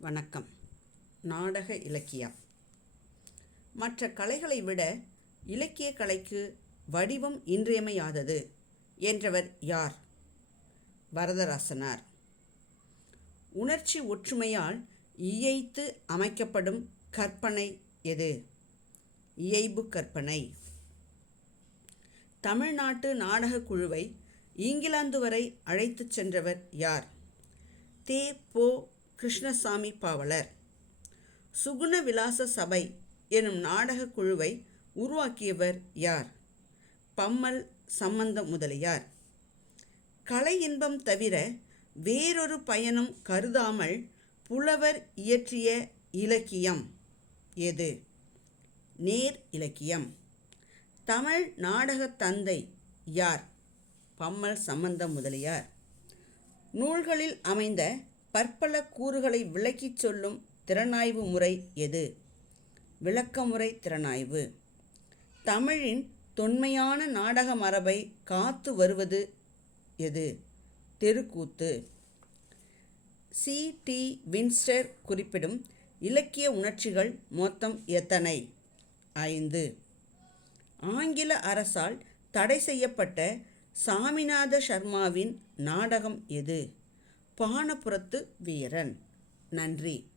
வணக்கம். நாடக இலக்கியம். மற்ற கலைகளை விட இலக்கிய கலைக்கு வடிவம் இன்றியமையாதது என்றவர் யார்? வரதராசனார். உணர்ச்சி ஒற்றுமையால் இயைத்து அமைக்கப்படும் கற்பனை எது? இயைபு கற்பனை. தமிழ்நாட்டு நாடகக் குழுவை இங்கிலாந்து வரை அழைத்துச் சென்றவர் யார்? தே. போ. கிருஷ்ணசாமி பாவலர். சுகுண விலாச சபை எனும் நாடகக் குழுவை உருவாக்கியவர் யார்? பம்மல் சம்பந்த முதலியார். கலை இன்பம் தவிர வேறொரு பயனும் கருதாமல் புலவர் இயற்றிய இலக்கியம் எது? நேர் இலக்கியம். தமிழ் நாடகத் தந்தை யார்? பம்மல் சம்பந்த முதலியார். நூல்களில் அமைந்த பற்பல கூறுகளை விளக்கிச் சொல்லும் திறனாய்வு முறை எது? விளக்கமுறை திறனாய்வு. தமிழின் தொன்மையான நாடக மரபை காத்து வருவது எது? தெருக்கூத்து. சி. டி. வின்ஸ்டர் குறிப்பிடும் இலக்கிய உணர்ச்சிகள் மொத்தம் எத்தனை? ஐந்து. ஆங்கில அரசால் தடை செய்யப்பட்ட சாமிநாத சர்மாவின் நாடகம் எது? பானபுரத்து வீரன். நன்றி.